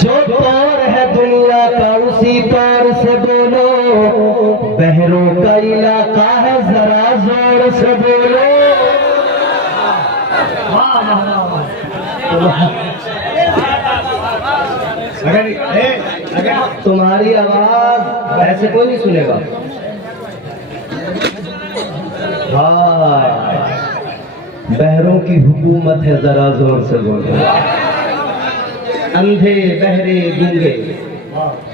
جو طور ہے دنیا کا اسی طور سے بولو، بحروں کا علاقہ ہے ذرا زور سے بولو۔ تمہاری آواز ایسے کوئی نہیں سنے گا۔ ہاں، بحروں کی حکومت ہے ذرا زور سے بولو۔ اندھے بہرے گونگے،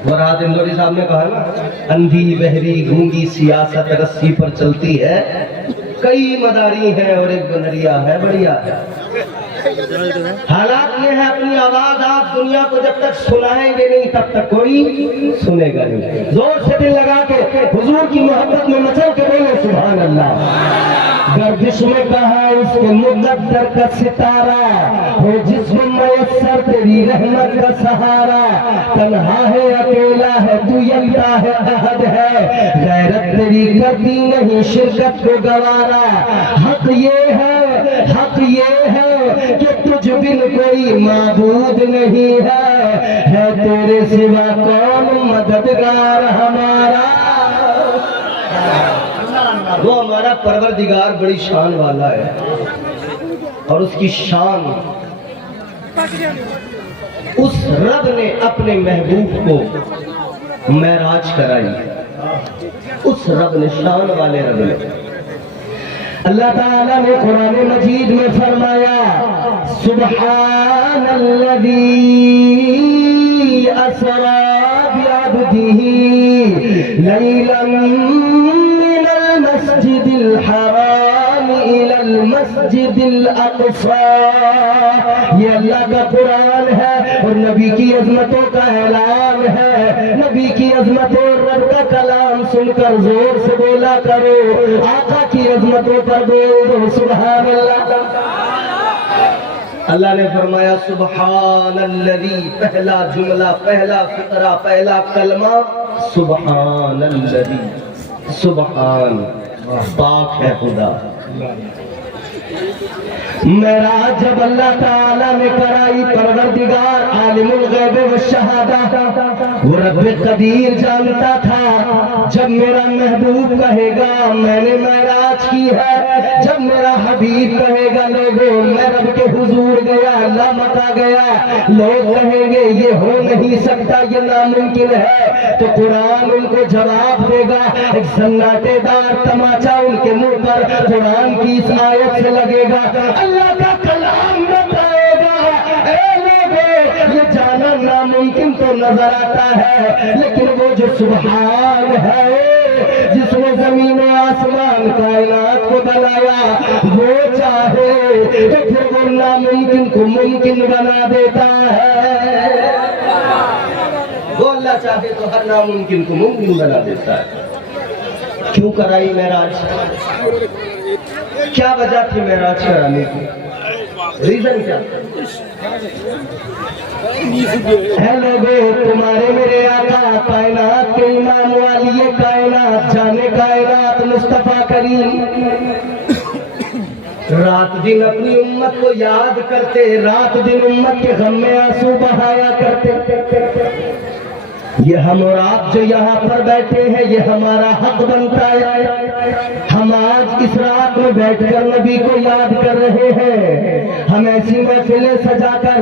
مراد اندوری صاحب نے کہا نا، اندھی بہری گونگی سیاست رسی پر چلتی ہے، کئی مداری ہیں اور ایک بنریا ہے بڑھیا ہے۔ حالات یہ ہے اپنی آواز آپ دنیا کو جب تک سنائیں گے نہیں تب تک کوئی سنے گا نہیں۔ زور سے دل لگا کے حضور کی محبت میں مچل کے بولے سبحان اللہ۔ گردش میں کہا اس کے مقدر کا ستارہ، ہو جسم میسر تیری رحمت کا سہارا، تنہا ہے اکیلا ہے تو یکتا ہے احد ہے، غیرت تیری کرتی نہیں شرکت کو گوارا، حق یہ ہے کہ تجھ بن کوئی معبود نہیں ہے تیرے سوا کون مددگار ہمارا۔ وہ ہمارا پروردگار بڑی شان والا ہے، اور اس کی شان اس رب نے اپنے محبوب کو معراج کرائی، اس رب نے، شان والے رب نے۔ اللہ تعالیٰ نے قرآن مجید میں فرمایا سبحان الذی اسری بعبدہ لیلا من المسجد الحرام الى المسجد الاقصی۔ یہ اللہ کا قرآن ہے اور نبی کی عظمتوں کا اعلان ہے۔ نبی کی عظمتوں اور رب کا کلام سن کر زور سے بولا کرو، آقا کی عظمتوں پر بول دو سبحان اللہ۔ اللہ نے فرمایا سبحان الذی، پہلا جملہ، پہلا فقرہ، پہلا کلمہ سبحان الذی، سبحان، پاک ہے خدا۔ معراج جب اللہ تعالیٰ نے کرائی، پروردگار عالم الغیب والشہادہ وہ رب قدیر جانتا تھا جب میرا محبوب کہے گا میں نے معراج کی ہے، جب میرا حبیب کہے گا لوگوں میں رب کے حضور گیا، اللہ متا گیا، لوگ کہیں گے یہ ہو نہیں سکتا، یہ ناممکن ہے، تو قرآن ان کو جواب دے گا۔ ایک سناٹے دار تماچا ان کے منہ پر قرآن کی اس آیت سے لگے گا، اللہ کا کلام بتائے گا اے لوگوں یہ جانا ناممکن تو نظر آتا ہے، لیکن وہ جو سبحان ہے جس نے زمین و آسمان کائنات کو بنایا، وہ چاہے تو پھر وہ ناممکن کو ممکن بنا دیتا ہے۔ وہ اللہ چاہے تو ہر ناممکن کو ممکن بنا دیتا ہے۔ کیوں کرائی معراج؟ کیا وجہ تھی معراج کرانے کی؟ ریزن کیا؟ اے لوگوں، تمہارے میرے آقا کائنات کے امام والی کائنات جانے کائنات مصطفیٰ کریم رات دن اپنی امت کو یاد کرتے، رات دن امت کے غم میں آنسو بہایا کرتے۔ یہ ہم اور آپ جو یہاں پر بیٹھے ہیں یہ ہمارا حق بنتا ہے، ہم آج اس رات میں بیٹھ کر نبی کو یاد کر رہے ہیں۔ ہم ایسی محفلیں سجا کر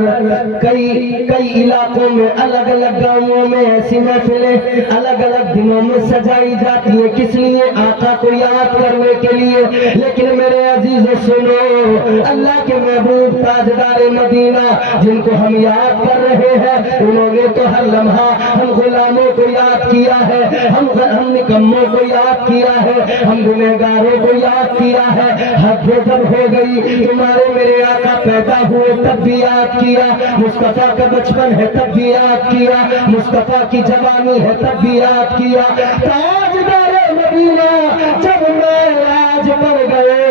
کئی علاقوں میں الگ الگ گاؤں میں ایسی محفلیں الگ الگ دنوں میں سجائی جاتی ہیں، کس لیے؟ آقا کو یاد کرنے کے لیے۔ لیکن میرے عزیز سنو، اللہ کے محبوب تاجدار مدینہ جن کو ہم یاد کر رہے ہیں، انہوں نے تو ہر لمحہ ہم غلاموں کو یاد کیا ہے، ہم نکموں کو یاد کیا ہے، ہم گنہگاروں کو یاد کیا ہے۔ حد جب ہو گئی، تمہارے میرے آقا پیدا ہوئے تب بھی یاد کیا، مصطفیٰ کا بچپن ہے تب بھی یاد کیا، مصطفیٰ کی جوانی ہے تب بھی یاد کیا۔ تاجدار مدینہ جب معراج پر گئے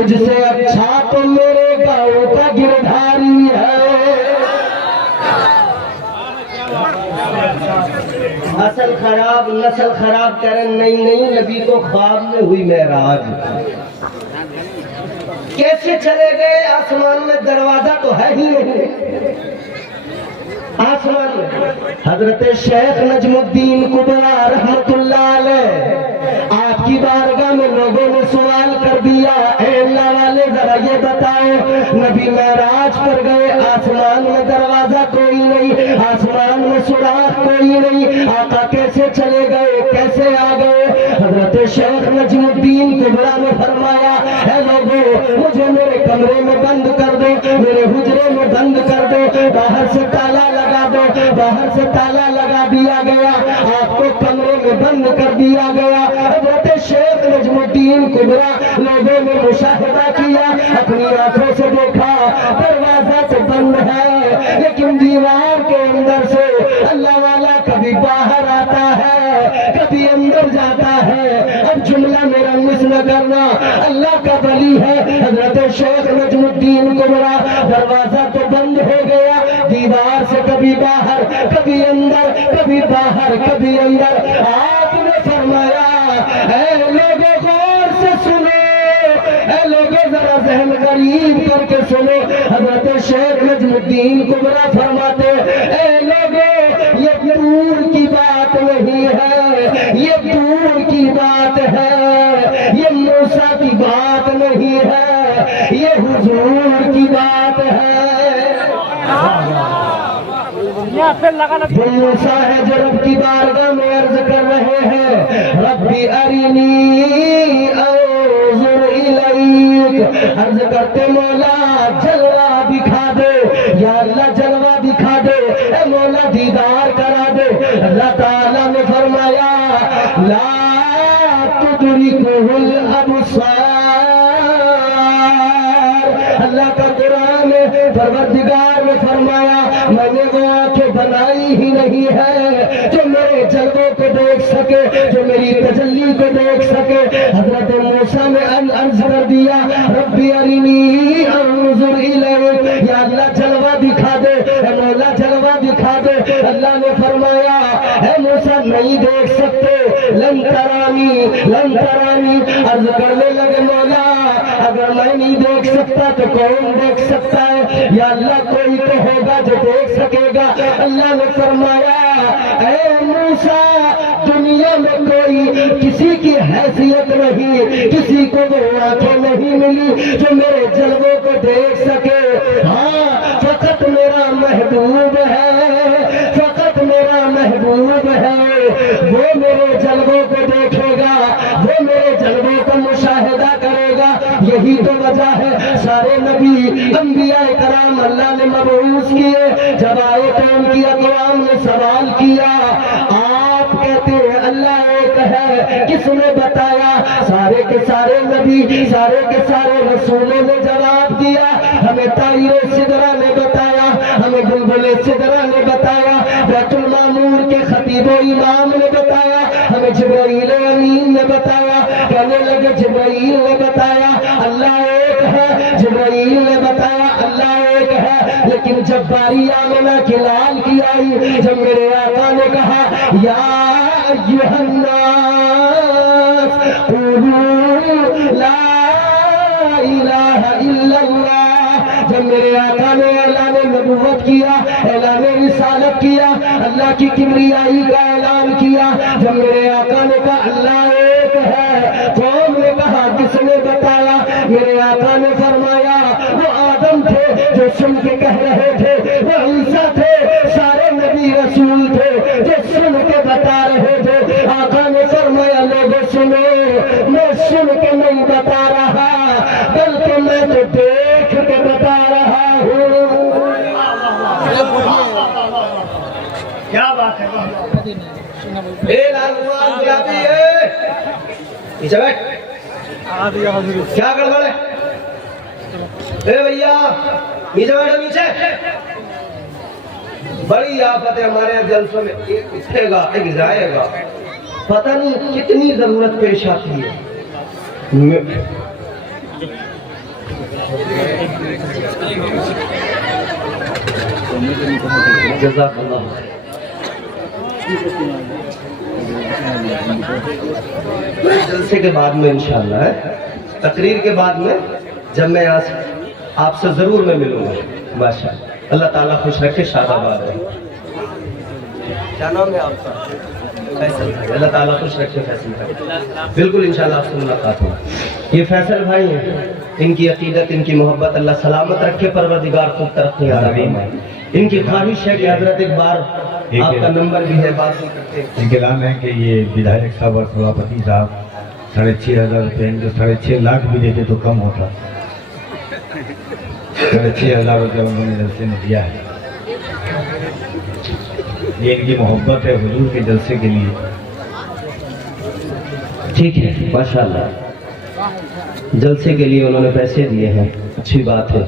تجھ سے اچھا تو میرے گاؤں کا گردھاری ہے. اصل خراب نسل خراب کہہ رہے نہیں نبی کو خواب میں ہوئی معراج. کیسے چلے گئے؟ آسمان میں دروازہ تو ہے ہی نہیں. آسمان میں حضرت شیخ نجم الدین کبرا رحمت اللہ علیہ آپ کی بارگاہ میں لوگوں نے سوال کر دیا، اے اللہ والے ذرا یہ بتاؤ، نبی معراج پر گئے، آسمان میں دروازہ کوئی نہیں، آسمان میں سوراخ کوئی نہیں، آقا کیسے چلے گئے، کیسے آ گئے؟ حضرت شیخ نجم الدین کبرا نے فرمایا، اے لوگوں مجھے میرے کمرے میں بند کر دو، میرے حجرے میں بند کر دو، باہر سے تالا لگا دو. باہر سے تالا لگا دیا گیا، آپ کو کمرے میں بند کر دیا گیا. حضرت شیخ نجم الدین کبرا لوگوں نے مشاہدہ کیا، اپنی آنکھوں سے دیکھا دروازہ تو بند ہے لیکن دیوار کے اندر سے اللہ والا کبھی باہر آتا ہے کبھی اندر جاتا ہے. اب جملہ میرا مس نہ کرنا، اللہ کا ولی ہے حضرت شیخ نجم الدین کبرا. دروازہ تو بند ہو گیا، دیوار سے کبھی باہر کبھی اندر کبھی باہر کبھی اندر. آپ نے فرمایا اے لوگوں غور سے سنو، اے لوگوں ذرا ذہن غریب کر کے سنو. حضرت شیخ نجم الدین کبرا فرماتے، اے لوگوں یہ دور کی بات نہیں ہے، یہ دور کی بات ہے، یہ موسیٰ کی بات نہیں ہے، یہ حضور کی بات ہے. وہ موسیٰ ہے جو رب کی بارگاہ میں عرض کر رہے ہیں، ربی ارینی انظر الیک. عرض کرتے مولا جلوہ دکھا دے، یا اللہ جلوہ دکھا دے، اے مولا دیدار کرا دے. اللہ تعالیٰ نے فرمایا لا تدرکہ الابصار. اللہ کا قرآن پروردگار نے فرمایا میں نے وہ آنکھیں بنائی ہی نہیں ہے جو میرے جلووں کو دیکھ سکے، جو میری تجلی کو دیکھ سکے. حضرت موسیٰ نے عرض کر دیا ربی ارینی انظر الیک، یا اللہ جلوہ دکھا دے، اے مولا جلوہ دکھا دے. اللہ نے فرمایا اے موسیٰ نہیں دیکھ سکتے، لن ترانی لن ترانی. عرض کرنے لگے مولا اگر میں نہیں دیکھ سکتا تو کون دیکھ سکتا ہے؟ یا اللہ کوئی تو ہوگا جو دیکھ سکے گا. اللہ نے فرمایا اے موسیٰ دنیا میں کوئی کسی کی حیثیت نہیں، کسی کو وہ آنکھیں نہیں ملی جو میرے جلووں کو دیکھ سکے. ہاں فقط میرا محبوب ہے، فقط میرا محبوب ہے، وہ میرے جلووں کو دیکھے گا، وہ میرے جلووں کو مشاہدہ کرے گا. یہی تو وجہ ہے سارے نبی انبیاء کرام اللہ نے مبعوث کیے، جب آئے تو ان کی اقوام نے سوال کیا آپ کہتے ہیں اللہ ایک ہے، کس نے بتایا؟ سارے کے سارے نبی سارے کے سارے رسولوں نے جواب دیا، ہمیں طائر سدرہ نے بتایا، ہمیں بلبل سدرہ نے بتایا، بیت المعمور کے خطیب و امام نے بتایا، ہمیں جبرائیل امین نے بتایا. کہنے لگے جبرائیل نے بتایا اللہ ایک ہے، جبرائیل نے بتایا اللہ ایک ہے. لیکن جب باری آمنہ کی لال کی آئی، جب میرے آقا نے کہا یا ایھا الناس قولوا لا الہ الا اللہ، جب میرے آقا نے اعلان نبوت کیا، اعلان رسالت کیا، اللہ کی کبریائی کا اعلان کیا، جب میرے آقا نے کہا اللہ ایک ہے، قوم نے کہا کس نے بتایا؟ میرے آقا نے فرمایا وہ آدم تھے جو سن کے کہہ رہے تھے، وہ عیسیٰ تھے، سارے نبی رسول تھے جو سن کے بتا رہے تھے. آقا نے فرمایا لوگوں سنو، میں سن کے نہیں بتا رہا بلکہ میں تو دیکھ کے بتا رہا ہوں. کیا بات ہے؟ اے لالوان کیا بھی ہے؟ نیچے بیٹھ. کیا گڑبڑ ہے؟ اے بھیا نیچے بیٹھو، نیچے. بڑی آفت ہے ہمارے جلسوں میں، ایک اٹھے گا ایک جائے گا، پتہ نہیں کتنی ضرورت پیش آتی ہے. جزاک اللہ خیر۔ جلسے کے بعد میں انشاءاللہ تقریر کے بعد میں جب میں آپ سے ضرور میں ملوں گا ماشاءاللہ۔ اللہ تعالیٰ خوش رکھے، شاد آباد رہے۔ کیا نام ہے آپ کا؟ فیصل بھائی۔ اللہ تعالیٰ خوش رکھے فیصل بھائی، بالکل انشاءاللہ آپ سے ملاقات ہوگی۔ یہ فیصل بھائی ہیں، ان کی عقیدت، ان کی محبت اللہ سلامت رکھے، پروردگار خوب ترقی عطا فرمائے۔ ان کی خواہش ہے کہ حضرت ایک بار آپ کا نمبر بھی ہے، بات نہیں کرتے۔ ایک اعلان ہے کہ یہ ودھایک صاحب اور سبھاپتی صاحب 6,500 روپے ہیں، جو 6.5 لاکھ بھی دیتے تو کم ہوتا۔ 6,500 روپے انہوں نے جلسے میں دیا ہے۔ یہ ان کی محبت ہے حضور کے جلسے کے لیے۔ ٹھیک ہے، ماشاءاللہ جلسے کے لیے انہوں نے پیسے دیے ہیں، اچھی بات ہے۔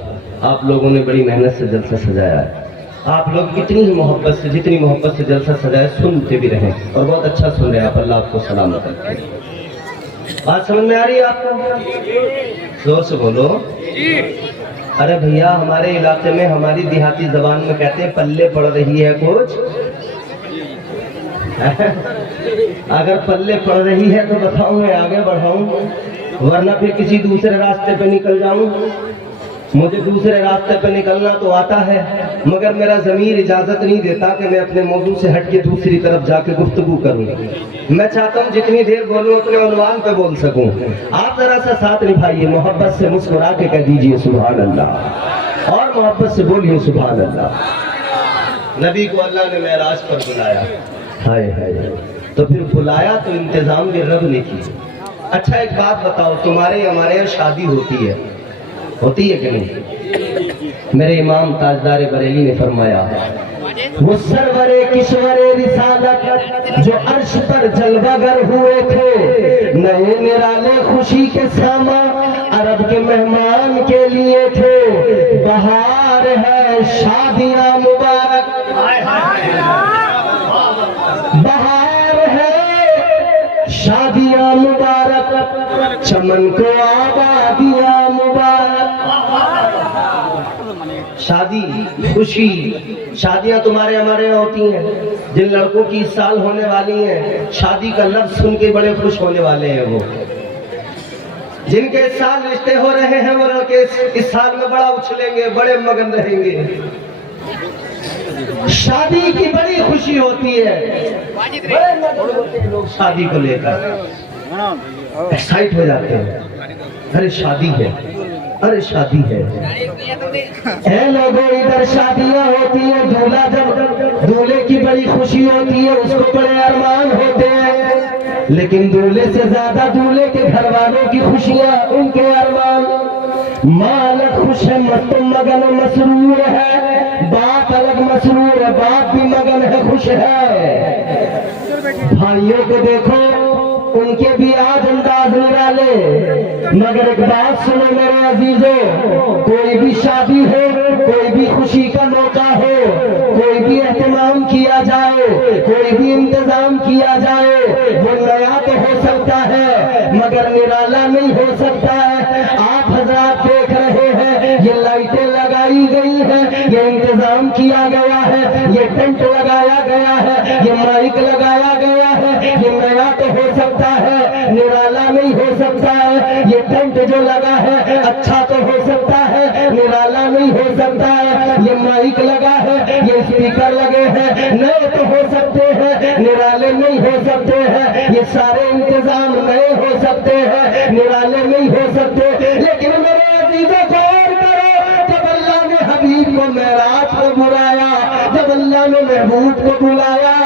آپ لوگوں نے بڑی محنت سے جلسہ سجایا ہے۔ آپ لوگ اتنی ہی محبت سے، جتنی محبت سے جلسہ سجائے، سنتے بھی رہیں اور بہت اچھا سن رہے ہیں آپ۔ اللہ آپ کو سلامت رکھے۔ بات سمجھ میں آ رہی ہے آپ کو؟ زور سے بولو۔ ارے بھیا، ہمارے علاقے میں ہماری دیہاتی زبان میں کہتے ہیں پلے پڑ رہی ہے کچھ۔ اگر پلے پڑ رہی ہے تو بتاؤں، میں آگے بڑھاؤں، ورنہ پھر کسی دوسرے راستے پہ نکل جاؤں۔ مجھے دوسرے راستے پہ نکلنا تو آتا ہے، مگر میرا ضمیر اجازت نہیں دیتا کہ میں اپنے موضوع سے ہٹ کے دوسری طرف جا کے گفتگو کروں۔ میں چاہتا ہوں جتنی دیر بولوں اپنے عنوان پہ بول سکوں۔ آپ ذرا سا ساتھ نبھائیے، محبت سے مسکرا کے کہہ دیجئے سبحان اللہ، اور محبت سے بولیے سبحان اللہ۔ نبی کو اللہ نے معراج پر بلایا، ہائے ہائے، تو پھر بلایا تو انتظام بھی رب نے کی۔ اچھا ایک بات بتاؤ، تمہارے ہمارے یہاں شادی ہوتی ہے کہ نہیں؟ میرے امام تاجدار بریلی نے فرمایا، وہ سرور کشور رسالت جو عرش پر جلوہ گر ہوئے تھے، نئے نرالے خوشی کے ساما عرب کے مہمان کے لیے تھے۔ بہار ہے شادیاں مبارک، بہار ہے شادیاں مبارک، چمن کو آبادیاں مبارک۔ شادی، خوشی، شادیاں تمہارے ہمارے یہاں ہوتی ہیں۔ جن لڑکوں کی اس سال ہونے والی ہیں، شادی کا لفظ سن کے بڑے خوش ہونے والے ہیں۔ وہ جن کے اس سال رشتے ہو رہے ہیں، وہ لڑکے اس سال میں بڑا اچھلیں گے، بڑے مگن رہیں گے۔ شادی کی بڑی خوشی ہوتی ہے، بڑے مگن ہوتے ہیں لوگ شادی کو لے کر، ایکسائٹ ہو جاتے ہیں۔ ارے شادی ہے، ارے شادی ہے۔ اے لوگوں، ادھر شادیاں ہوتی ہیں، دولہا جب دولہے کی بڑی خوشی ہوتی ہے، اس کو بڑے ارمان ہوتے ہیں، لیکن دولہے سے زیادہ دولہے کے گھر والوں کی خوشیاں، ان کے ارمان۔ ماں الگ خوش ہے، مگن مسرور ہے، باپ الگ مسرور ہے، باپ بھی مگن ہے، خوش ہے۔ بھائیوں کو دیکھو، ان کے بھی آج انداز نرالے، مگر ایک بات سنو میرے عزیزوں، کوئی بھی شادی ہو، کوئی بھی خوشی کا موقع ہو، کوئی بھی اہتمام کیا جائے، کوئی بھی انتظام کیا جائے، وہ نیا تو ہو سکتا ہے مگر نرالا نہیں ہو سکتا ہے۔ آپ حضرات دیکھ رہے ہیں، یہ لائٹیں لگائی گئی ہیں، یہ انتظام کیا گیا ہے، یہ ٹینٹ لگایا گیا ہے، یہ مائک لگایا گیا ہے، یہ نیا تو ہو سکتا ہے، نرالا نہیں ہو سکتا ہے۔ یہ ٹینٹ جو لگا ہے اچھا تو ہو سکتا ہے، نرالا نہیں ہو سکتا ہے۔ یہ مائک لگا ہے، یہ اسپیکر لگے ہیں، نئے تو ہو سکتے ہیں، نرالے نہیں ہو سکتے ہیں۔ یہ سارے انتظام نئے ہو سکتے ہیں، نرالے نہیں ہو سکتے، لیکن میرے عزیزوں غور کرو، جب اللہ نے حبیب کو معراج کو بلایا، جب اللہ نے محبوب کو بلایا،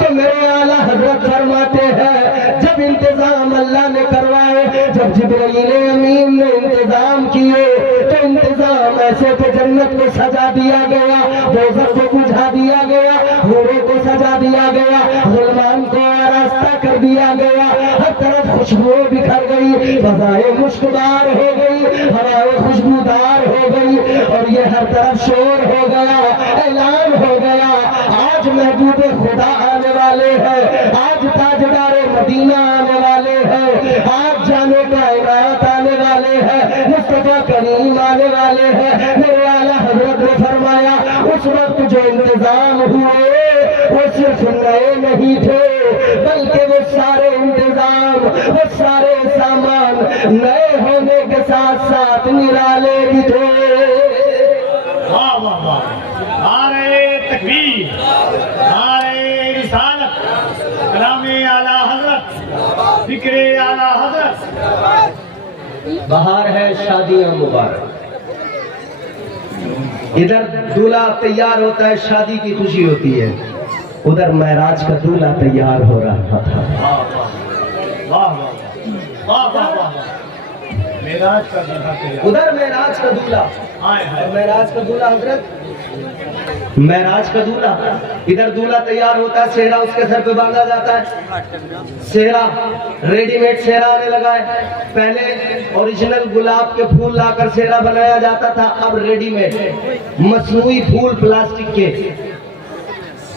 تو میرے اعلیٰ حضرت فرماتے ہیں، جب انتظام اللہ نے کروائے، جب جبرائیل امین نے انتظام کیے، تو انتظام ایسے کہ جنت کو سجا دیا گیا، دوزخ کو بجھا دیا گیا، حوروں کو سجا دیا گیا، غلمان کو آراستہ کر دیا گیا، ہر طرف خوشبوئیں بکھر گئی، فضائیں مشکبار ہو گئی، ہوائیں خوشبودار ہو گئی، اور یہ ہر طرف شور ہو گیا، اعلان ہو گیا، آج محبوب خدا آنے والے ہیں، آج تاجدار مدینہ آنے والے ہیں، آج جانے کا عنایت آنے والے ہیں، مصطفیٰ کریم آنے والے ہیں۔ میرے اعلیٰ حضرت نے فرمایا، اس وقت جو انتظام ہوئے وہ صرف نئے نہیں تھے بلکہ وہ سارے انتظام وہ سارے سامان نئے ہونے کے ساتھ ساتھ نرالے بھی تھے. واہ واہ واہ، نعرہ تکبیر، نعرہ رسالت، کلام اعلیٰ حضرت، فکر اعلیٰ حضرت. بہار ہے، شادیاں مبارک. ادھر دولہا تیار ہوتا ہے، شادی کی خوشی ہوتی ہے. ادھر معراج کا دولہا تیار ہو رہا تھا. واہ واہ واہ واہ واہ، معراج کا دولہا تیار. ادھر معراج کا دولہا ہائے اور ہائے، معراج کا دولہا حضرت، معراج کا دولہا. ادھر دولہا تیار ہوتا ہے، سہرا اس کے سر پہ باندھا جاتا ہے. سہرا ریڈی میڈ سہرا آنے لگا ہے. پہلے اوریجنل گلاب کے پھول لا کر سہرا بنایا جاتا تھا، اب ریڈی میڈ مصنوعی پھول پلاسٹک کے.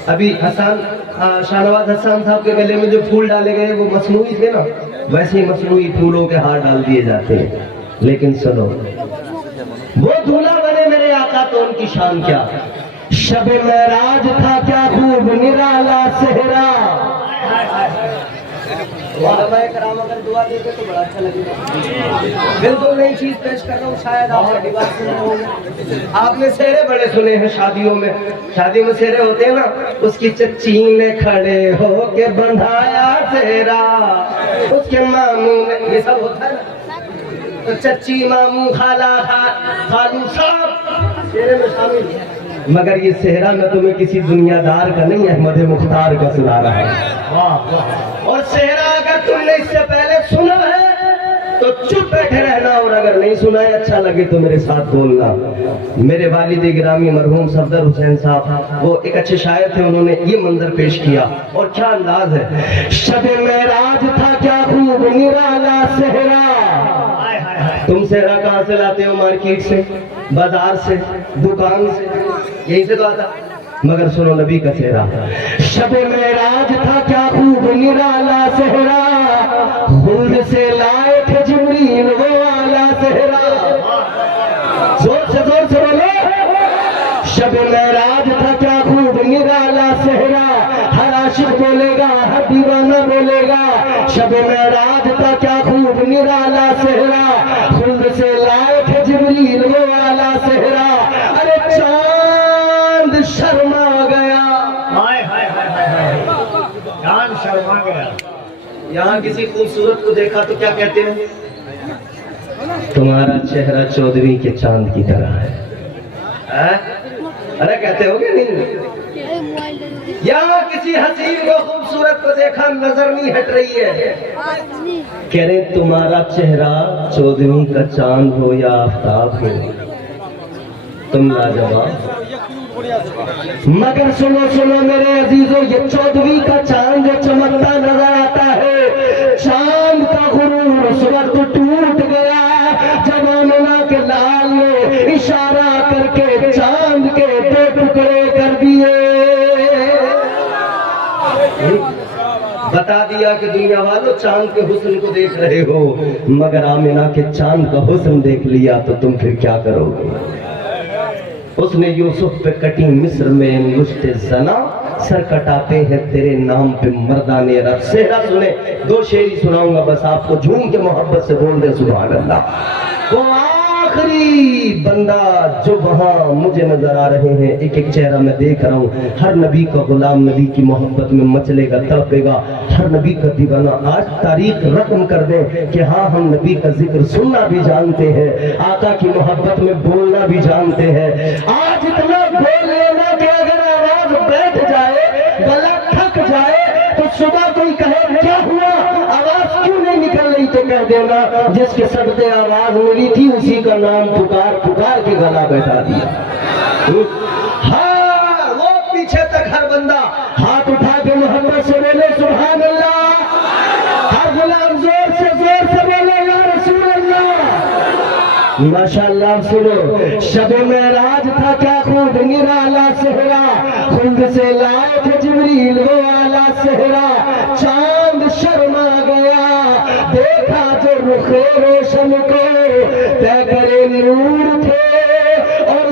ابھی شاہنواز حسان صاحب کے گلے میں جو پھول ڈالے گئے وہ مصنوعی تھے نا، ویسے ہی مصنوعی پھولوں کے ہار ڈال دیے جاتے ہیں. لیکن سنو، وہ دولہا بنے میرے آقا تو ان کی شان کیا. شب معراج تھا کیا خوب نرالا صحرا. علماء کرام اگر دعا دیتے تو بڑا اچھا لگے گا. بالکل نئی چیز پیش کر رہا ہوں، شاید آپ نے بات سنے ہوں گے. آپ نے سہرے بڑے سنے ہیں شادیوں میں. شادیوں میں سہرے ہوتے ہیں نا، اس کی چچی نے کھڑے ہو کے بندھایا سہرا، اس کے ماموں نے، یہ سب ہوتا ہے نا، تو چچی ماموں خالہ خالو صاحب سہرے میں شامل ہیں. مگر یہ سہرا میں تمہیں کسی دنیا دار کا نہیں، احمد مختار کا سنا رہا ہے. اور سہرا اگر تم نے اس سے پہلے سنا ہے تو چپ بیٹھے رہنا، اور اگر نہیں سنا ہے اچھا لگے تو میرے ساتھ بولنا. میرے والد گرامی مرحوم صفدر حسین صاحب وہ ایک اچھے شاعر تھے، انہوں نے یہ منظر پیش کیا اور کیا انداز ہے. شب معراج تھا کیا خوب نرالا صحرا. تم صحرا کہاں سے لاتے ہو؟ مارکیٹ سے، بازار سے، دکان سے، یہیں سے تو آتا. مگر سنو نبی کا صحرا. شب معراج تھا کیا خوب نرالا صحرا، خلد سے لائے تھے جبریل وہ والا صحرا. زور سے بولو. شب معراج تھا کیا خوب نرالا صحرا، ہر عاشق بولے گا، ہر دیوانہ بولے گا. شب معراج تھا کیا خوب نرالا صحرا، خلد سے لائے تھے جبریل وہ والا صحرا. ارے چاند شرما گیا. ہائے ہائے ہائے ہائے، جان شرما گیا. یہاں کسی خوبصورت کو دیکھا تو کیا کہتے ہیں؟ تمہارا چہرہ 14ویں کے چاند کی طرح ہے. ارے کہتے ہو گے نہیں؟ یہاں کسی حسین کو خوبصورت کو دیکھا نظر نہیں ہٹ رہی ہے. کہہ رہے تمہارا چہرہ 14ویں کا چاند ہو یا آفتاب ہو، تم لاجواب. مگر سنو میرے عزیزو، یہ 14ویں کا چاند جو چمکتا نظر آتا ہے، چاند کا غرور اس وقت ٹوٹ گیا جب آمنہ کے لال نے اشارہ کر کے چاند کے 2 ٹکڑے کر دیے. بتا دیا کہ دنیا والوں چاند کے حسن کو دیکھ رہے ہو، مگر آمنہ کے چاند کا حسن دیکھ لیا تو تم پھر کیا کرو گے؟ اس نے یوسف پہ کٹی مصر میں انگشت زنا، سر کٹاتے ہیں تیرے نام پہ مردان عرب. صحرا سنے، 2 شعری سناؤں گا بس، آپ کو جھوم کے محبت سے بول دے سبحان اللہ. وہ آخری بندہ جو وہاں مجھے نظر آ رہے ہیں، ایک ایک چہرہ میں دیکھ رہا ہوں. ہر نبی کا غلام نبی کی محبت میں مچلے گا، تڑپے گا. ہر نبی کا دیوانہ. آج تاریخ رقم کر دیں کہ ہاں ہم نبی کا ذکر سننا بھی جانتے ہیں، آقا کی محبت میں بولنا بھی جانتے ہیں. آج اتنا بول لینا کہ اگر آواز بیٹھ جائے، گلا تھک جائے تو صبح کوئی کہے کیا ہوا، آواز کیوں نہیں نکل رہی، تو کہہ دینا جس کے صدقے آواز ملی تھی اسی کا نام پکار پکار کے گلا بیٹھا دیا. ہاں وہ پیچھے تک ہر بندہ ہاتھ اٹھا کے محبت سے بولے سبحان اللہ. ہر غلام زور سے بولے یا رسول اللہ. ماشاءاللہ. سنو، شب معراج تھا کیا خوب نرالا صحرا، خلد سے لائے تھے جبریل وہ والا صحرا. چاند شرما گیا دیکھا جو رخ روشن کو، پیکرے نور تھے اور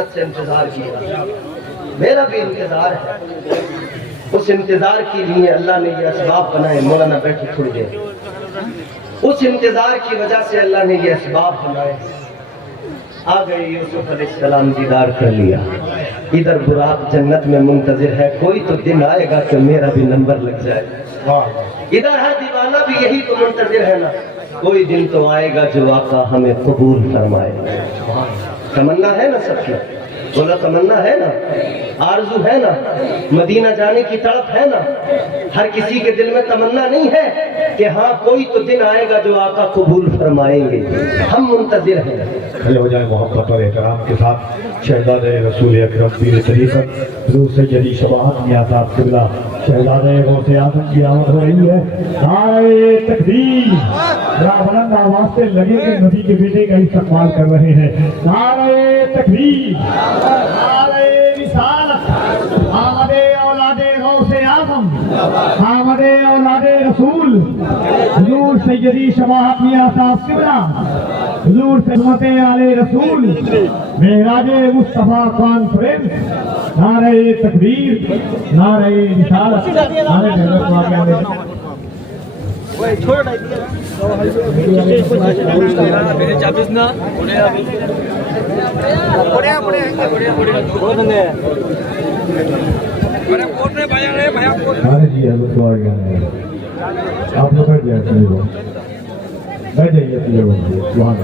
شدت سے انتظار کیا، میرا بھی انتظار ہے، اس انتظار کے لیے اللہ نے یہ اسباب بنائے۔ مولانا بیٹھے تھوڑی دیر، اس انتظار کی وجہ سے اللہ نے یہ اسباب بنائے۔ آ گئے یوسف علیہ السلام، دیدار کر لیا، ادھر براق جنت میں منتظر ہے، کوئی تو دن آئے گا کہ میرا بھی نمبر لگ جائے۔ ادھر ہے دیوانہ بھی یہی تو منتظر ہے نا، کوئی دن تو آئے گا جو آقا ہمیں قبول فرمائے۔ تمنا ہے نا سب کی، بولا تمنا ہے نا، آرزو ہے نا، مدینہ جانے کی تڑپ ہے نا، ہر کسی کے دل میں تمنا نہیں ہے کہ ہاں کوئی تو دن آئے گا جو آقا قبول فرمائیں گے، ہم منتظر ہیں۔ کھڑے ہو جائیں محبت اور احترام کے ساتھ شہزاد رسول اکرم پیر طریقت حضور سیدی شفاعت میاں صاحب قبلہ شہزاد غوث اعظم کی آمد ہو رہی ہے۔ نعرہ تکبیر، بلند آواز سے لگے کہ نبی کے بیٹے کا استقبال کر رہے ہیں۔ نعرہ تکبیر، نعرہ رسالت، آمد اولاد غوث اعظم، آمد اولاد رسول حضور سیدی شفاعت میاں صاحب قبلہ حضور خدمت علی رسول معراج مصطفیٰ کانفرنس۔ نعرہ تکبیر، نعرہ رسالت، نعرہ حضرت واقعہ جی حضرت واقعہ آپ لوگ بیٹھ جائیں، بیٹھ جائیے اپنی جگہ پہ، سبحان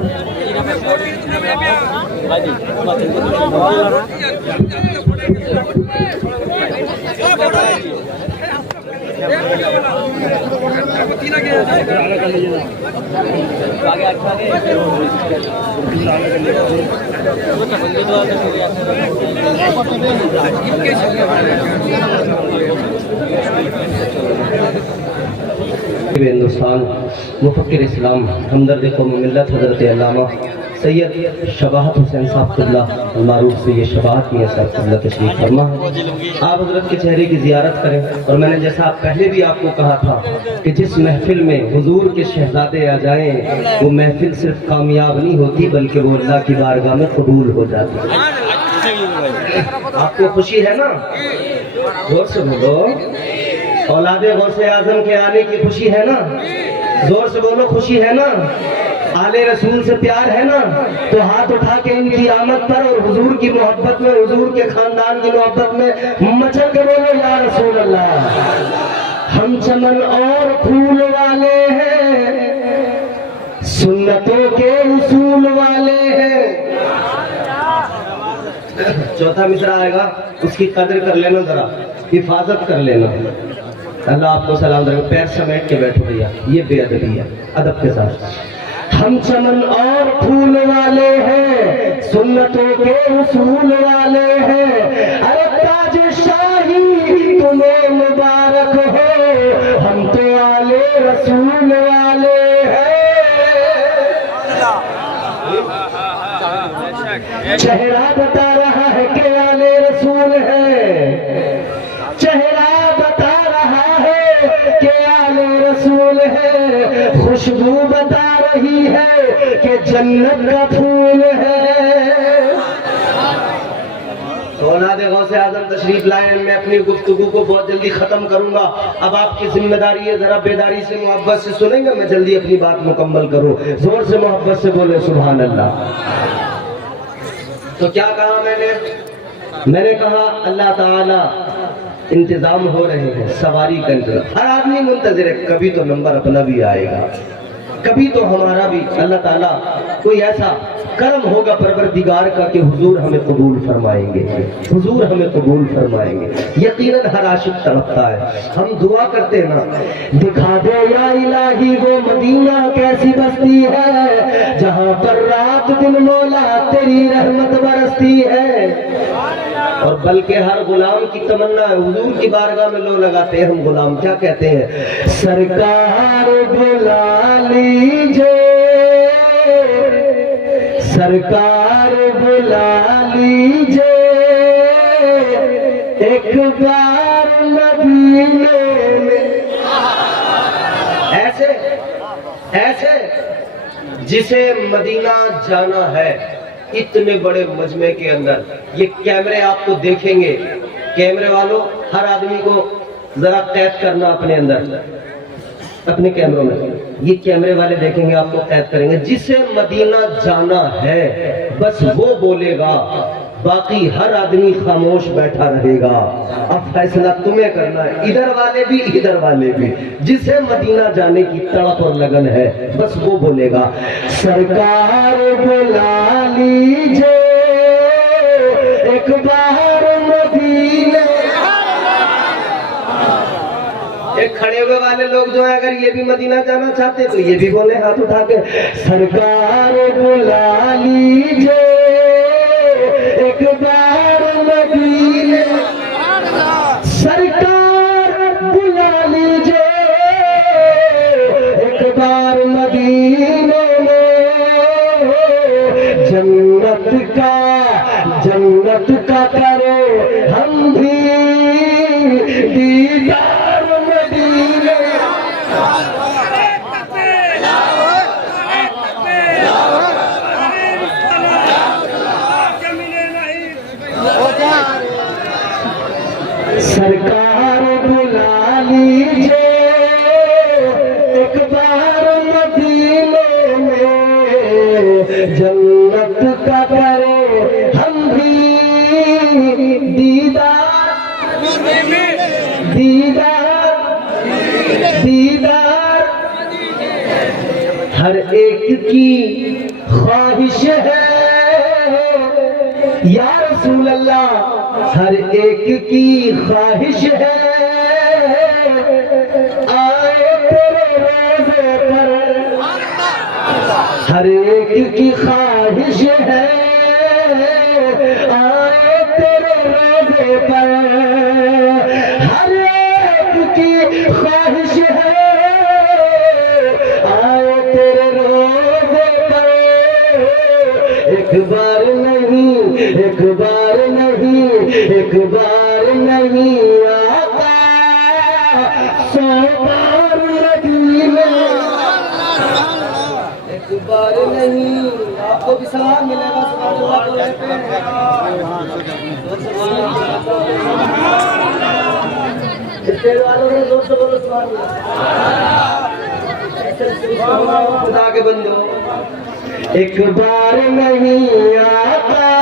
ہندوستان مفکر اسلام ہمدرد قوم ملت حضرت علامہ سید شباہت حسین صاحب قبلہ المعروف سے یہ شباہت میاں صاحب قبلہ تشریف فرما ہے۔ آپ حضرت کے چہرے کی زیارت کریں، اور میں نے جیسا پہلے بھی آپ کو کہا تھا کہ جس محفل میں حضور کے شہزادے آ جائیں وہ محفل صرف کامیاب نہیں ہوتی بلکہ وہ اللہ کی بارگاہ میں قبول ہو جاتی ہے۔ آپ کو خوشی ہے نا؟ زور سے بولو، اولاد غوث اعظم کے آنے کی خوشی ہے نا؟ زور سے بولو، خوشی ہے نا؟ آل رسول سے پیار ہے نا؟ تو ہاتھ اٹھا کے ان کی آمد پر اور حضور کی محبت میں، حضور کے خاندان کی محبت میں مچل کے بولو یا رسول اللہ۔ ہم چمن اور پھول والے ہیں، سنتوں کے اصول والے ہیں۔ چوتھا مصرع آئے گا، اس کی قدر کر لینا، ذرا حفاظت کر لینا۔ اللہ آپ کو سلام رکھے، پیر سمیٹ کے بیٹھو بھیا، یہ بے ادبی ہے، ادب کے ساتھ۔ ہم چمن اور پھول والے ہیں، سنتوں کے اصول والے ہیں، ارے تاج شاہی تمہیں مبارک ہو، ہم تو آل رسول والے ہیں۔ چہرہ بتا رہا ہے کہ آل رسول ہے، چہرہ بتا رہا ہے کہ آل رسول ہے، خوشبو بتا رہی ہے کہ جنت کا پھول ہے۔ اولاد غوث اعظم تشریف لائے، میں اپنی گفتگو کو بہت جلدی ختم کروں گا۔ اب آپ کی ذمہ داری ہے ذرا بیداری سے محبت سے سنیں گے، میں جلدی اپنی بات مکمل کروں۔ زور سے محبت سے بولے سبحان اللہ۔ تو کیا کہا میں نے کہا اللہ تعالی انتظام ہو رہے ہیں، سواری کا انتظام، ہر آدمی منتظر ہے، کبھی تو نمبر اپنا بھی آئے گا، کبھی تو ہمارا بھی اللہ تعالیٰ کوئی ایسا کرم ہوگا پروردگار کا کہ حضور ہمیں قبول فرمائیں گے، حضور ہمیں قبول فرمائیں گے۔ یقیناً ہر عاشق تڑپتا ہے، ہم دعا کرتے ہیں نا، دکھا دے یا الہی وہ مدینہ کیسی بستی ہے جہاں پر رات دن مولا تیری رحمت برستی ہے۔ اور بلکہ ہر غلام کی تمنا ہے، حضور کی بارگاہ میں لو لگاتے ہیں ہم غلام، کیا کہتے ہیں؟ سرکار بلا لیجئے، سرکار بلا لیجئے، ایک بار مدینے میں، ایسے جسے مدینہ جانا ہے اتنے بڑے مجمع کے اندر یہ کیمرے آپ کو دیکھیں گے. کیمرے والوں ہر آدمی کو ذرا قید کرنا اپنے اندر اپنے کیمروں میں. یہ کیمرے والے دیکھیں گے آپ کو قید کریں گے. جسے مدینہ جانا ہے بس وہ بولے گا, باقی ہر آدمی خاموش بیٹھا رہے گا. اب فیصلہ تمہیں کرنا ہے, ادھر والے بھی ادھر والے بھی. جسے مدینہ جانے کی تڑپ اور لگن ہے بس وہ بولے گا سرکار بلا لیجئے ایک بار مدینے. ایک کھڑے ہوئے والے لوگ جو ہے اگر یہ بھی مدینہ جانا چاہتے تو یہ بھی بولے ہاتھ اٹھا کے سرکار بلا لیجئے ایک بار مدینے. سرکار بلا لیجئے ایک بار مدینے میں. جنت کا کرو ہم بھی دیدار مدینے. سرکار بلا لیجئے ایک بار مدینے میں. جنت کا کرے ہم بھی دیدار ہر ایک کی خواہش ہے یا رسول اللہ, ہر ایک کی خواہش ہے آئے تیرے روزے پر. ہر ایک کی خواہش ہے آئے تیرے روزے پر. ہر ایک کی خواہش ہے آئے تیرے روزے پر. ایک بار نہیں ایک بار نہیں ایک بار نہیں آقا 100 بار مدینے. ایک بار نہیں. آپ کو بھی سلام ملے گا سبحان اللہ خدا کے بندو. ایک بار نہیں آقا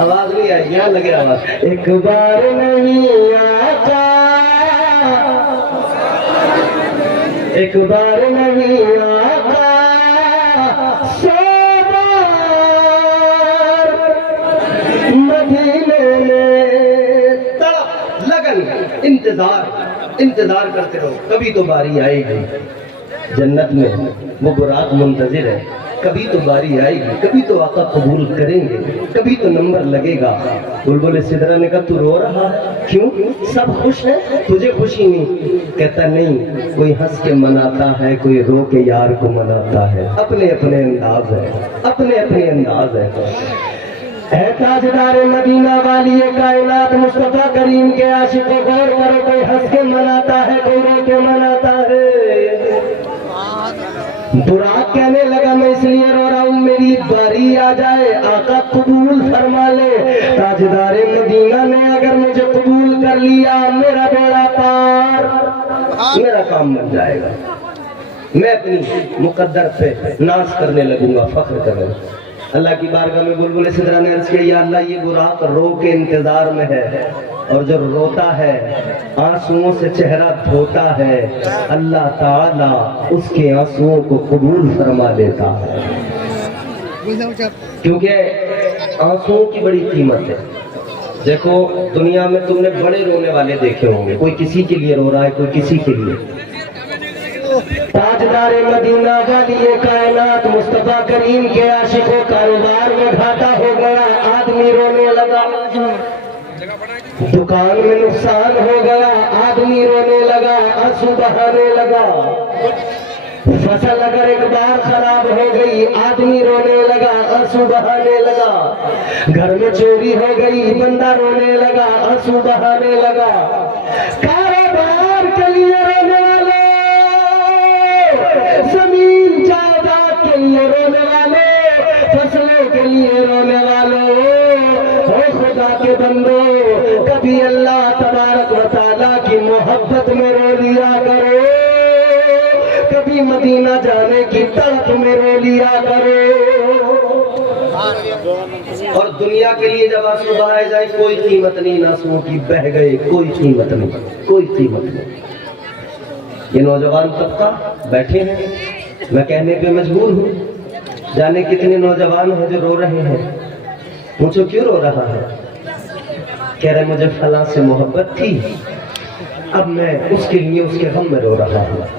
آواز نہیں آئی, یہاں لگے آواز. ایک بار نہیں آقا ایک بار نہیں آقا 100 بار مدینے میں. تڑپ لگن انتظار کرتے رہو, کبھی تو باری آئے گی. جنت میں وہ براق منتظر ہے, کبھی تو باری آئے گی, کبھی تو آقا قبول کریں گے, کبھی تو نمبر لگے گا. بلبل سدرا نے کہا تو رو رہا ہے کیوں, سب خوش ہیں تجھے خوشی نہیں؟ کہتا نہیں, کوئی ہنس کے مناتا ہے کوئی رو کے یار کو مناتا ہے. اپنے اپنے انداز ہے, اپنے اپنے انداز ہے. اے تاجدار مدینہ والی کائنات مصطفیٰ کریم کے عاشق کو غور کرو, کوئی ہنس کے مناتا ہے کوئی رو کے مناتا ہے. براق کہنے لگا میں اس لیے رو رہا ہوں میری باری آ جائے آقا قبول فرما لے. تاجدار مدینہ نے اگر مجھے قبول کر لیا میرا بیڑا پار, میرا کام بن جائے گا. میں اپنی مقدر پہ ناز کرنے لگوں گا, فخر کروں گا. اللہ کی بارگاہ میں بلبل سدرا نے عرض کیا یا اللہ یہ براق رو کے انتظار میں ہے, اور جو روتا ہے آنسوؤں سے چہرہ دھوتا ہے اللہ تعالیٰ اس کے آنسوؤں کو قبول فرما لیتا ہے. کیونکہ آنسوؤں کی بڑی قیمت ہے. دیکھو دنیا میں تم نے بڑے رونے والے دیکھے ہوں گے, کوئی کسی کے لیے رو رہا ہے کوئی کسی کے لیے. تاجدار مدینہ والی کائنات مصطفیٰ کریم کے عاشقوں کاروبار میں گھاٹا ہو گیا, آدمی رونے لگا. دکان میں نقصان ہو گیا, آدمی رونے لگا, آنسو بہانے لگا. فصل اگر ایک بار خراب ہو گئی آدمی رونے لگا, آنسو بہانے لگا. گھر میں چوری ہو گئی بندہ رونے لگا, آنسو بہانے لگا. کاروبار کے لیے رونے والے زمین جائیداد کے لیے رونے والوں، فصلوں کے لیے رونے والوں، اے خدا کے بندو، کبھی اللہ تبارک و تعالیٰ کی محبت میں رو لیا کرو، کبھی مدینہ جانے کی تڑپ میں رو لیا کرو۔ اور دنیا کے لیے جب آنسو بہائے جائے کوئی قیمت نہیں، آنسوؤں کی بہ گئے کوئی قیمت نہیں، کوئی قیمت نہیں۔ یہ نوجوان طبقہ بیٹھے ہیں، میں کہنے پہ مجبور ہوں، جانے کتنے نوجوان ہیں جو رو رہے ہیں۔ پوچھو کیوں رو رہا ہے؟ کہہ رہے مجھے فلاں سے محبت تھی، اب میں اس کے لیے اس کے غم میں رو رہا ہوں۔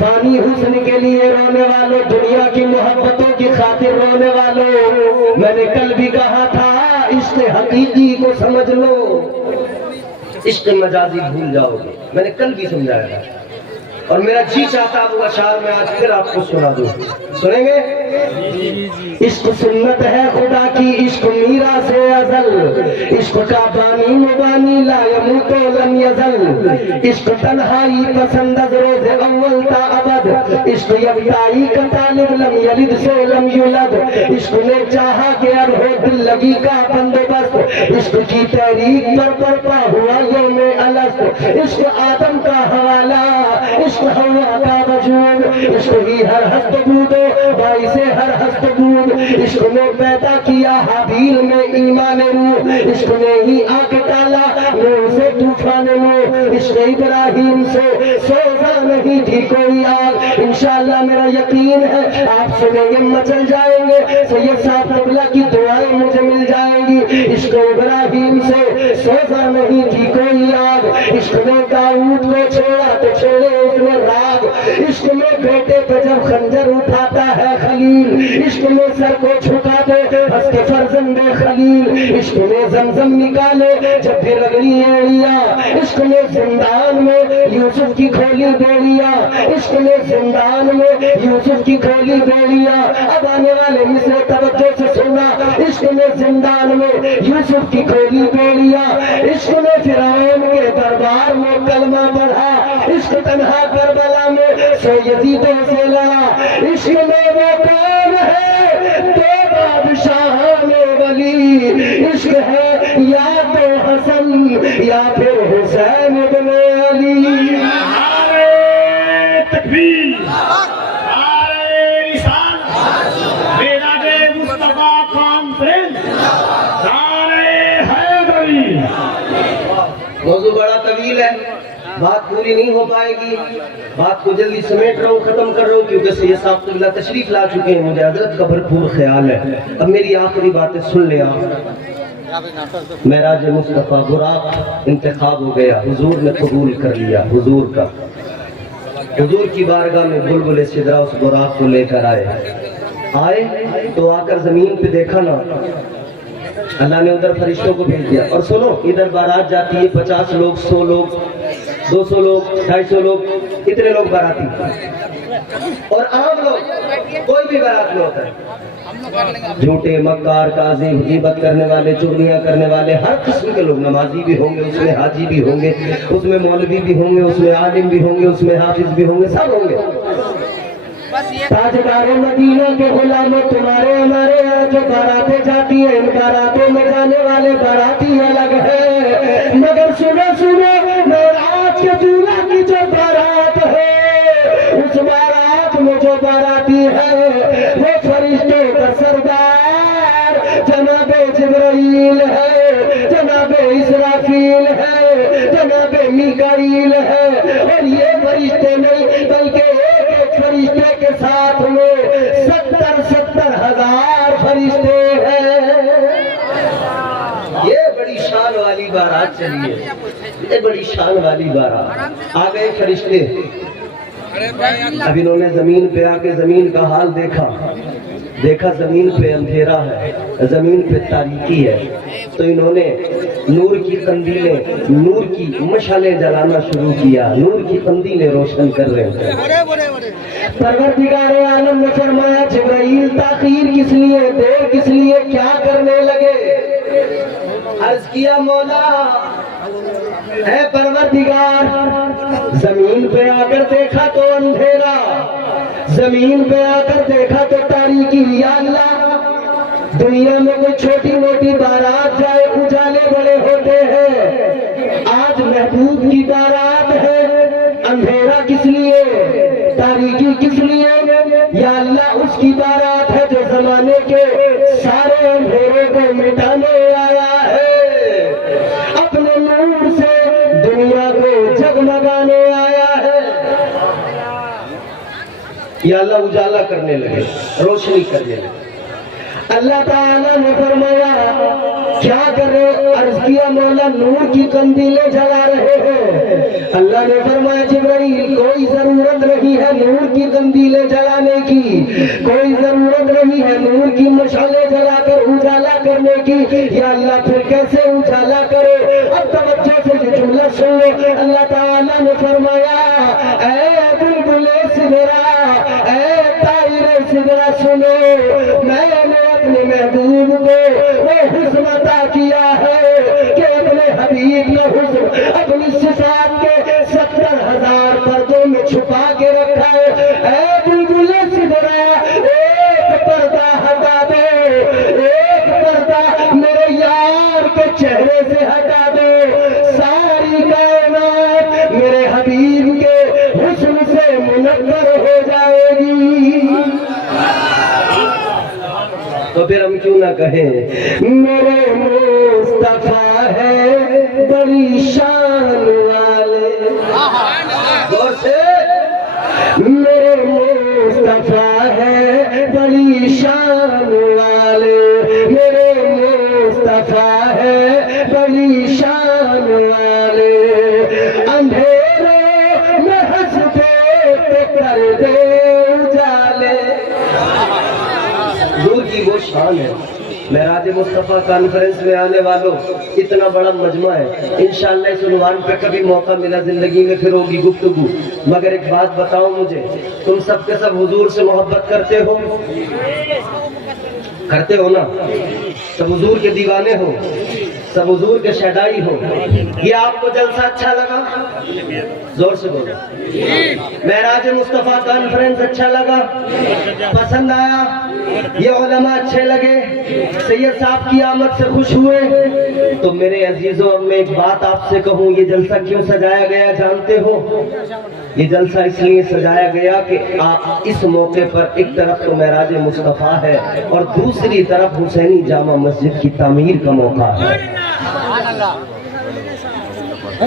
فانی حسن کے لیے رونے والوں، دنیا کی محبتوں کی خاطر رونے والوں، میں نے کل بھی کہا تھا عشق حقیقی کو سمجھ لو، عشق مجازی بھول جاؤ گے، میں نے کل بھی سمجھایا تھا، اور میرا جی چاہتا وہ اشعار میں آج پھر آپ کو سنا دوں، سنیں گے؟ عشق سنت ہے خدا کی، عشق میرا سے ازل، عشق کا بانی مبانی لا یموت لم یزل، عشق تنہائی پسند از روز اول تا ابد، عشق یکتائی کا طالب لم یلد سے لم یولد، عشق نے چاہا کہ اب ہو دل لگی کا بندوبست، عشق کی تحریک پر برپا ہوا یوم الست، عشق آدم کا حوالہ، عشق ہوا کا وجود، عشق ہی ہر ہست بود باعث ہر ہست بود، عشق نے پیدا کیا حابیل میں ایمان روح، عشق نے ہی آگ ڈالا نور سے طوفان نوح، عشق ابراہیم سے سوزا نہیں تھی کوئی آگ، انشاءاللہ میرا یقین ہے آپ سنیں گے مچل جائیں گے، سید صاحب قبلہ کی دعائیں مجھے مل جائیں گی، عشق ابراہیم سے سوزا نہیں تھی کوئی آگ، عشق نے داؤد کو چھوڑا تو چھوڑے اس میں راگ، عشق میں بیٹے پہ جب خنجر اٹھاتا ہے خلیل، عشق میں سر کو جھکا دے ہنس کے فرزند خلیل، عشق میں زمزم نکالے جب بھی رگڑی ایڑیا، عشق میں زندان میں یوسف کی کھولی بیڑیا، عشق میں زندان میں یوسف کی کھولی بیڑیا، اب آنے والے مصرے توجہ سے سنا، عشق میں زندان میں یوسف کی کھولی بیڑیا، عشق میں فرعون کے دربار میں کلمہ پڑھا، عشق تنہا کربلا میں سو یزیدوں سے لڑا، عشق میں وہ کون ہے تو بادشاہان ولی، عشق ہے یا تو حسن یا پھر حسین بن علی۔ نعرہ تکبیر، نعرہ رسالت، میلاد مصطفیٰ کانفرنس، نعرہ حیدری۔ موضوع بڑا طویل ہے، بات پوری نہیں ہو پائے گی، بات کو جلدی سمیٹ رہا ہوں، ختم کر رہا ہوں، کیونکہ سید صاحب قبلہ تشریف لا چکے ہیں، مجھے حضرت کا بھرپور خیال ہے۔ اب میری آخری باتیں سن لیں آپ۔ معراج مصطفیٰ براق انتخاب ہو گیا، حضور نے قبول کر لیا، حضور کا، حضور کی بارگاہ میں بلبل سدرا اس براق کو لے کر آئے تو آ کر زمین پہ دیکھا نا، اللہ نے ادھر فرشتوں کو بھیج دیا، اور سنو ادھر بارات جاتی ہے 50 لوگ، 100 لوگ، 200 لوگ، 250 لوگ، اتنے لوگ باراتی، اور عام لوگ کوئی بھی بارات میں ہوتا ہے، جھوٹے مکار کاذب غیبت کرنے والے، چغلیاں کرنے والے، ہر قسم کے لوگ، نمازی بھی ہوں گے اس میں، حاجی بھی ہوں گے اس میں، مولوی بھی ہوں گے اس میں، عالم بھی ہوں گے اس میں، حافظ بھی ہوں گے، سب ہوں گے۔ تاجدار مدینہ کے غلاموں تمہارے ہمارے ہیں جو باراتیں جاتی ہیں، ان باراتوں میں جانے والے باراتی الگ ہے، مگر سنو معراج کے دولہا کی جو بارات ہے، اس بارات میں جو باراتی ہے وہ فرشتوں کا سردار جناب جبرائیل ہے، جناب اسرافیل ہے، جناب میکائیل ہے، اور یہ فرشتے نہیں بلکہ ایک فرشتے کے ساتھ میں 70 ہزار فرشتے ہیں۔ یہ بڑی شان والی بارات چلی ہے، یہ بڑی شان والی بارات۔ آ گئے فرشتے، اب انہوں نے زمین پہ آ کے زمین کا حال دیکھا زمین پہ اندھیرا ہے، زمین پہ تاریکی ہے، تو انہوں نے نور کی قندیلیں، نور کی مشعلیں جلانا شروع کیا، نور کی قندیلیں روشن کر رہے ہیں۔ پروردگار عالم نے فرمایا جبرائیل تاخیر کس لیے، دیر کس لیے، کیا کرنے لگے؟ عرض کیا مولا اے پروردگار زمین پہ آ کر دیکھا تو اندھیرا، زمین پہ آ کر دیکھا تو تاریکی، یا اللہ دنیا میں کوئی چھوٹی موٹی بارات جائے اجالے بڑے ہوتے ہیں، آج محبوب کی بارات ہے، اندھیرا کس لیے، تاریکی کس لیے؟ یا اللہ اس کی بارات ہے جو زمانے کے سارے اندھیرے کو مٹانے آیا ہے، اپنے نور سے دنیا کو جگمگانے آیا ہے۔ یا اللہ اجالا کرنے لگے، روشنی کرنے لگے۔ اللہ تعالیٰ نے فرمایا کیا کر رہے؟ عرض کیا مولا نور کی قندیلیں جلا رہے ہیں۔ اللہ نے فرمایا جبرائیل کوئی ضرورت نہیں ہے نور کی قندیلیں جلانے کی، کوئی ضرورت نہیں ہے نور کی مشعلیں جلا کر اجالا کرنے کی۔ یا اللہ پھر کیسے اجالا کرے؟ اب توجہ سے یہ جملہ سن لو، اللہ تعالیٰ نے فرمایا اے بلبل سدرا، اے طائر سدرا سنو، میں نے اپنے محبوب کو وہ حسن عطا کیا ہے کہ اپنے حبیب کا حسن اپنی صفات کے 70,000 پردوں میں چھپا کے رکھا ہے۔ اے بلبل سدرا ایک پردہ ہٹا دے، ایک پردہ میرے یار کے چہرے سے ہٹا دے، ساری کائنات میرے حبیب کے حسن سے منور ہو جائے گی۔ تو پھر ہم کیوں نہ کہیں میرے مصطفیٰ ہے بڑی شان والے، غور سے، میرے مصطفیٰ ہے بڑی شان والے، میرے مصطفیٰ ہے بڑی شان والے، اندھیرے میں ہنس دے تو کر دے اجالے۔ حضور کی وہ شان ہے۔ معراج مصطفیٰ کانفرنس میں آنے والوں اتنا بڑا مجمع ہے، انشاءاللہ اس عنوان پہ کبھی موقع ملا زندگی میں پھر ہوگی گفتگو، مگر ایک بات بتاؤ مجھے، تم سب کے سب حضور سے محبت کرتے ہو؟ کرتے ہو نا؟ سب حضور کے دیوانے ہو، سب حضور کے شہدائی ہو۔ یہ آپ کو جلسہ اچھا لگا؟ زور سے بولو۔ معراج مصطفیٰ کانفرنس اچھا لگا؟ پسند آیا؟ یہ علماء اچھے لگے؟ سید صاحب کی آمد سے خوش ہوئے؟ تو میرے عزیزوں اب میں ایک بات آپ سے کہوں، یہ جلسہ کیوں سجایا گیا جانتے ہو؟ یہ جلسہ اس لیے سجایا گیا کہ اس موقع پر ایک طرف تو معراج مصطفیٰ ہے اور دوسری طرف حسینی جامع مسجد کی تعمیر کا موقع ہے۔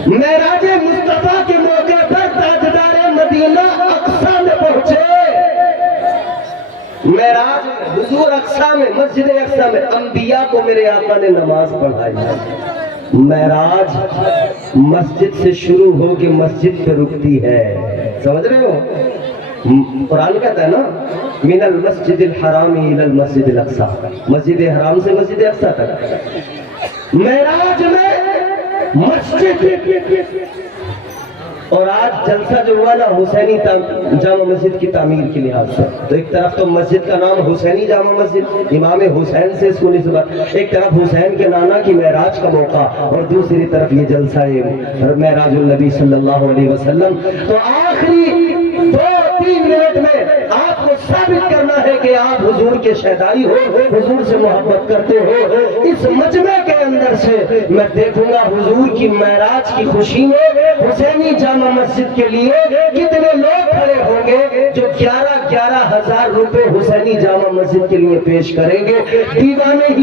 معراج مصطفیٰ کے موقع پر تاجدار مدینہ اقصیٰ میں پہنچے، معراج حضور اقصیٰ میں، مسجد اقصیٰ میں انبیاء کو میرے آقا نے نماز پڑھائی ہے۔ معراج مسجد سے شروع ہو کے مسجد پہ رکتی ہے، سمجھ رہے ہو؟ قرآن کہتا ہے نا من المسجد الحرام الى المسجد الاقصیٰ، مسجد حرام سے مسجد اقصیٰ تک معراج میں مسجد۔ اور آج جلسہ جو ہوا نا حسینی جامع مسجد کی تعمیر کے لحاظ سے، تو ایک طرف تو مسجد کا نام حسینی جامع مسجد، امام حسین سے اس کو نسبت، ایک طرف حسین کے نانا کی معراج کا موقع اور دوسری طرف یہ جلسہ معراج النبی صلی اللہ علیہ وسلم۔ تو آخری 2-3 منٹ میں آپ کو ثابت کرنا ہے کہ آپ حضور کے شہدائی ہو، حضور سے محبت کرتے ہو۔ اس مجمع کے اندر سے میں دیکھوں گا حضور کی معراج کی خوشی میں حسینی جامع مسجد کے لیے کتنے لوگ کھڑے ہوں گے جو 11,000 روپے حسینی جامع مسجد کے لیے پیش کریں گے۔ دیوانے ہی